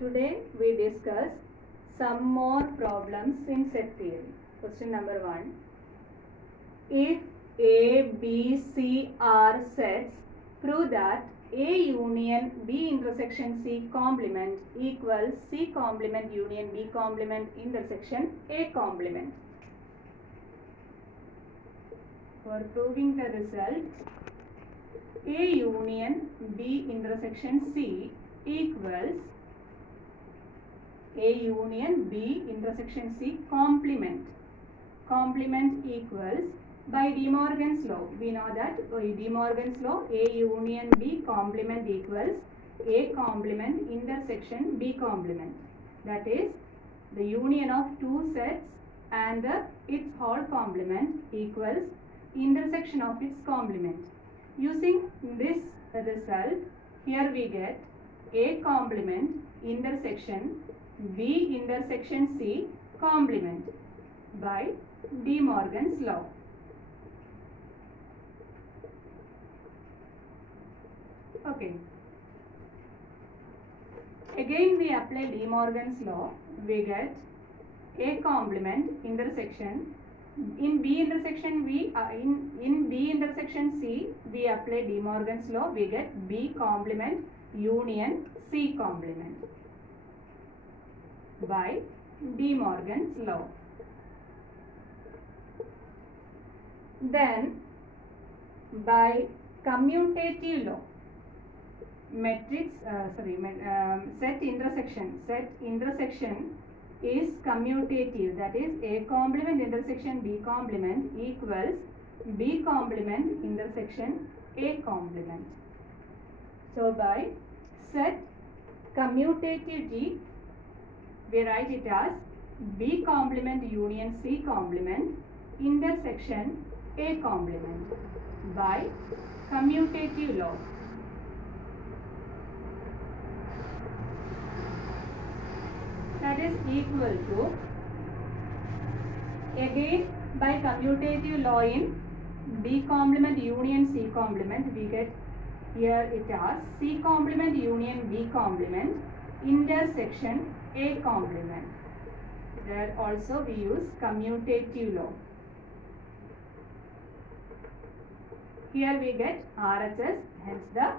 Today we discuss some more problems in set theory. Question number 1. If A, B, C are sets, prove that A union B intersection C complement equals C complement union B complement intersection A complement. For proving the result, A union B intersection C equals A union B intersection C complement. Complement equals, by De Morgan's law, we know that by De Morgan's law A union B complement equals A complement intersection B complement. That is, the union of two sets and its whole complement equals intersection of its complement. Using this result, here we get A complement intersection B intersection C complement by De Morgan's law. Okay. Again we apply De Morgan's law. We get A complement intersection. In B intersection in B intersection C we apply De Morgan's law. We get B complement union C complement by De Morgan's law. Then by commutative law, set intersection is commutative, that is A complement intersection B complement equals B complement intersection A complement. So by set commutativity, we write it as B complement union C complement intersection A complement by commutative law. That is equal to, again by commutative law in B complement union C complement, we get here it as C complement union B complement intersection A complement. There also we use commutative law. Here we get RHS, hence the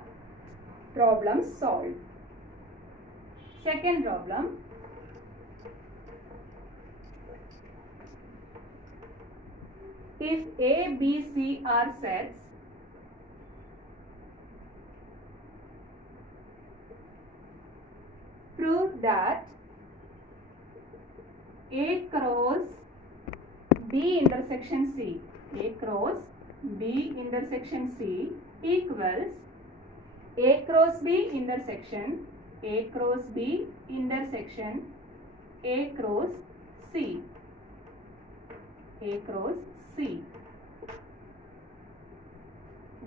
problem solved. Second problem. If A, B, C are sets, prove that A cross B intersection C, A cross B intersection C equals A cross B intersection A cross B intersection A cross C. A cross C.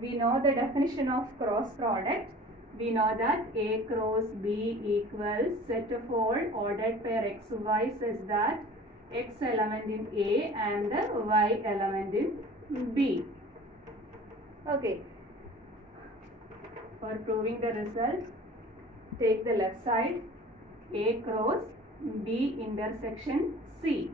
We know the definition of cross product. We know that A cross B equals set of all ordered pair X, Y such that X element in A and the Y element in B. Okay. For proving the result, take the left side, A cross B intersection C.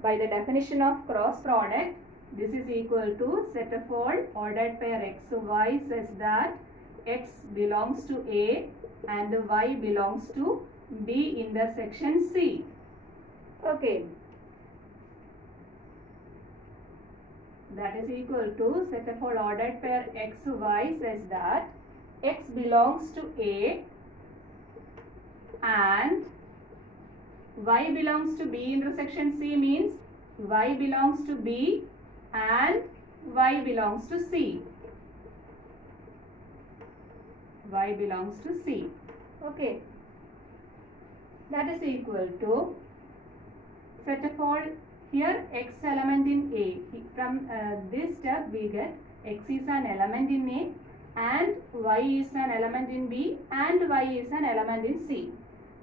By the definition of cross product, this is equal to set of all ordered pair X, Y such that X belongs to A and Y belongs to B intersection C. Okay. That is equal to set of all ordered pair X, Y such that X belongs to A and Y belongs to B intersection C means Y belongs to B and Y belongs to C. Y belongs to C. Okay. That is equal to set of all, here X element in A. From this step we get X is an element in A and Y is an element in B and Y is an element in C.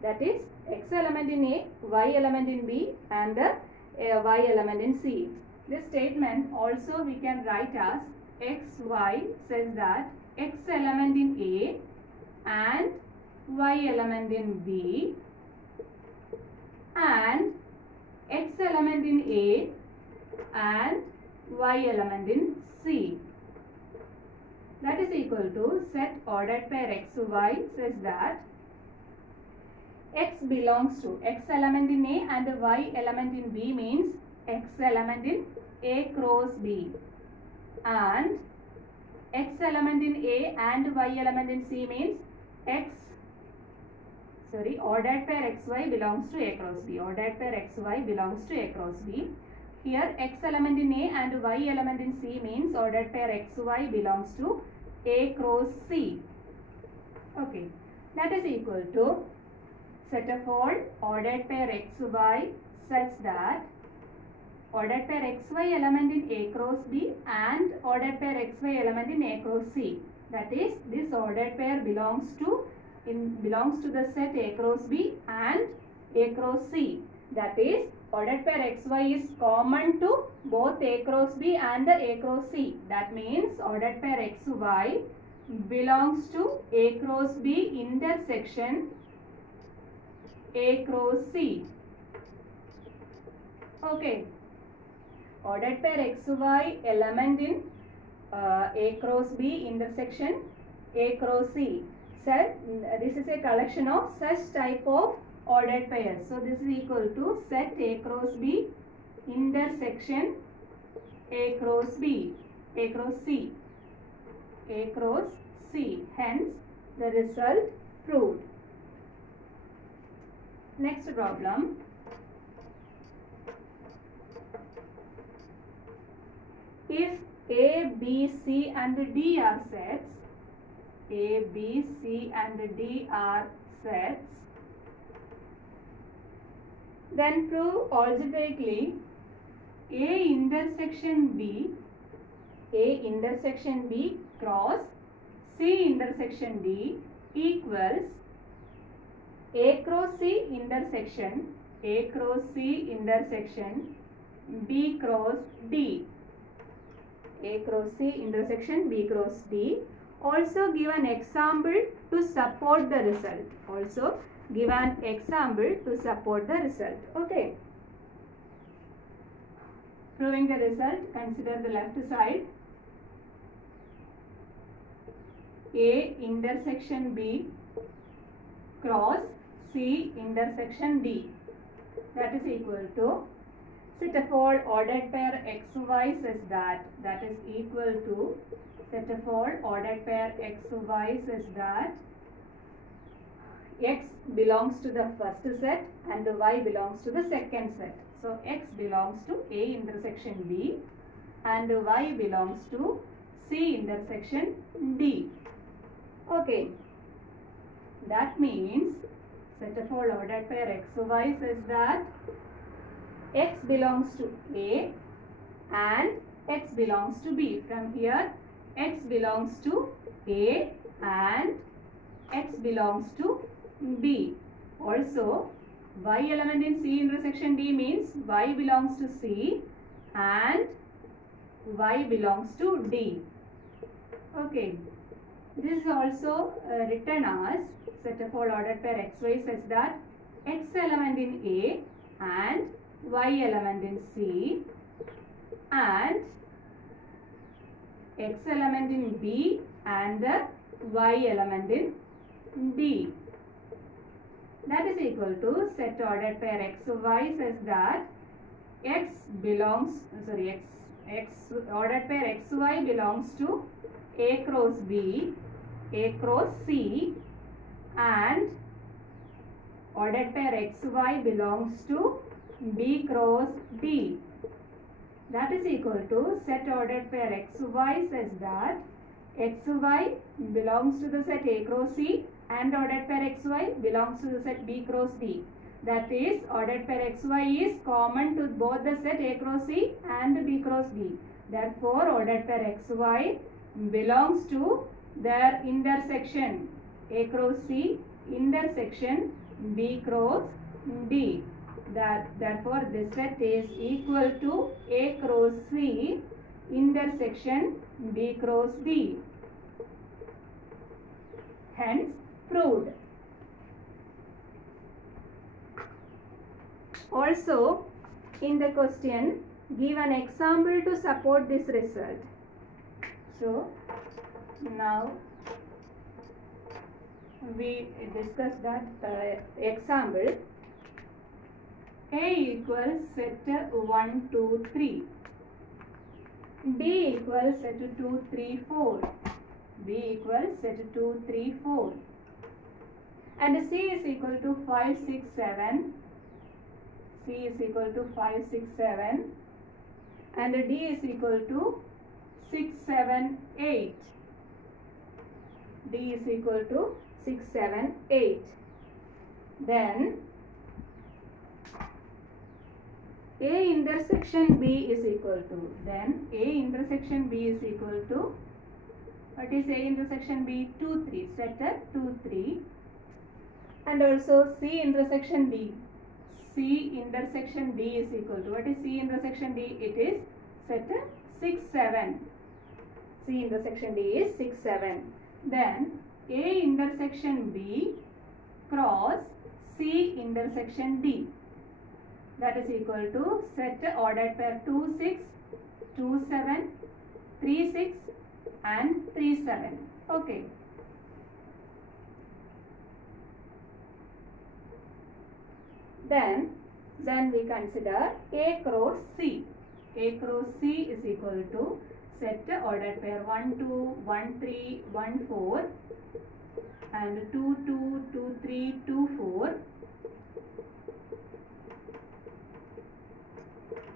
That is X element in A, Y element in B and Y element in C. This statement also we can write as X, Y such that X element in A and y element in B and x element in A and y element in C. That is equal to set ordered pair x y says that x belongs to x element in A and y element in B means x element in A cross B, and x element in A and y element in C means ordered pair xy belongs to A cross B. Ordered pair xy belongs to A cross B. Here x element in A and y element in C means ordered pair xy belongs to A cross C. Okay, that is equal to set of all ordered pair xy such that ordered pair xy element in A cross B and ordered pair xy element in A cross C. That is, this ordered pair belongs to the set A cross B and A cross C. That is, ordered pair xy is common to both A cross B and the A cross C. That means ordered pair xy belongs to A cross B intersection A cross C. Okay. Ordered pair xy element in A cross B intersection A cross C. So, this is a collection of such type of ordered pairs. So, this is equal to set A cross B intersection A cross B, A cross C, A cross C. Hence, the result proved. Next problem. If A, B, C and D are sets, A, B, C and D are sets, then prove algebraically A intersection B cross C intersection D equals A cross C intersection B cross D. A cross C intersection B cross D. Also give an example to support the result. Okay. Proving the result, consider the left side. A intersection B cross C intersection D. That is equal to set of all ordered pair xy says that is equal to set of all ordered pair xy says that x belongs to the first set and y belongs to the second set. So x belongs to A intersection B and y belongs to C intersection D. Okay, that means set of all ordered pair xy says that x belongs to A and x belongs to B. From here, x belongs to A and x belongs to B. Also, y element in C intersection D means y belongs to C and y belongs to D. Okay, this is also written as set of all ordered pair xy says that x element in A and y element in C and x element in B and the y element in D. That is equal to set ordered pair xy says that x ordered pair xy belongs to A cross B, A cross C and ordered pair xy belongs to B cross D. That is equal to set ordered pair xy says that xy belongs to the set A cross C and ordered pair xy belongs to the set B cross D. That is, ordered pair xy is common to both the set A cross C and B cross D. Therefore, ordered pair xy belongs to their intersection A cross C intersection B cross D. Therefore, this set is equal to A cross C intersection B cross D. Hence, proved. Also, in the question, give an example to support this result. So, now we discuss that example. A equals set 1, 2, 3. B equals set 2, 3, 4. B equals set 2, 3, 4. And C is equal to 5, 6, 7. C is equal to 5, 6, 7. And D is equal to 6, 7, 8. D is equal to 6, 7, 8. Then A intersection B is equal to, what is A intersection B? 2, 3, set 2, 3. And also C intersection D. C intersection D is equal to, what is C intersection D? It is set 6, 7. C intersection D is 6, 7. Then A intersection B cross C intersection D. That is equal to set ordered pair 2, 6, 2, 7, 3, 6 and 3, 7. Okay. Then we consider A cross C. A cross C is equal to set ordered pair 1, 2, 1, 3, 1, 4 and 2, 2, 2, 3, 2, 4.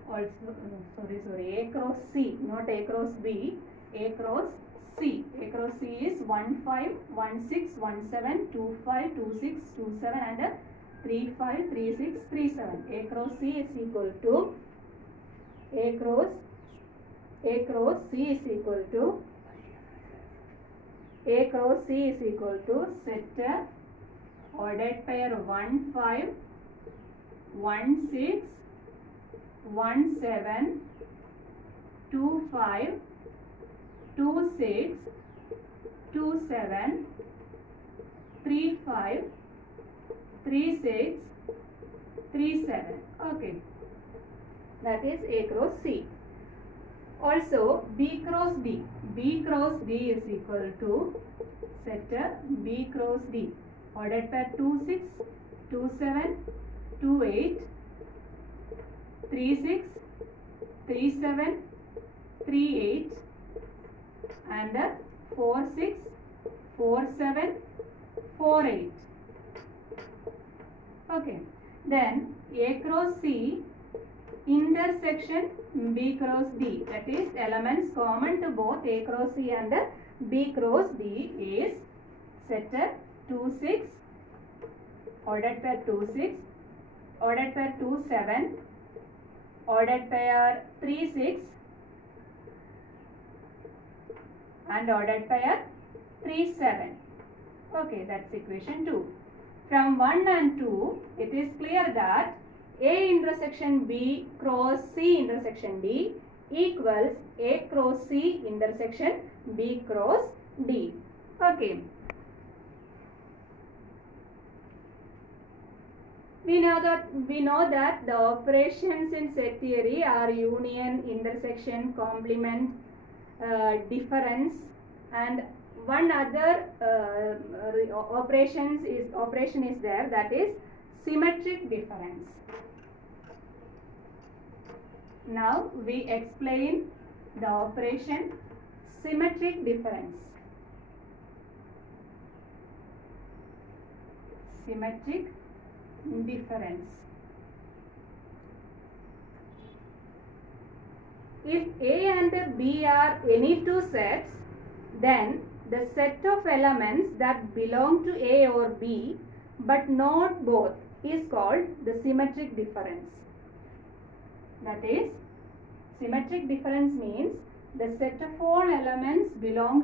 Also, sorry, A cross C, not A cross B, A cross C. A cross C is 1, 5, 1, 6, 1, 7, 2, 5, 2, 6, 2, 7 and 3, 5, 3, 6, 3, 7. A cross C is equal to A cross C is equal to set ordered pair 1, 5, 1, 6, 1, 7, 2, 5, 2, 6, 2, 7, 3, 5, 3, 6, 3, 7. Okay. That is A cross C. Also B cross D. B cross D is equal to set B cross D. Ordered pair 2, 6, 2, 7, 2, 8, 3, 6, 3, 7, 3, 8 and 4, 6, 4, 7, 4, 8. Okay. Then A cross C intersection B cross D, that is elements common to both A cross C and B cross D is set 2, 6, ordered pair 2, 6, ordered pair 2, 7, ordered pair 3, 6 and ordered pair 3, 7. Okay, that's equation 2. From 1 and 2, it is clear that A intersection B cross C intersection D equals A cross C intersection B cross D. Okay. We know that the operations in set theory are union, intersection, complement, difference, and one other operation is there, that is symmetric difference. Now we explain the operation symmetric difference. Symmetric difference. If A and B are any two sets, then the set of elements that belong to A or B but not both is called the symmetric difference. That is, symmetric difference means the set of all elements belong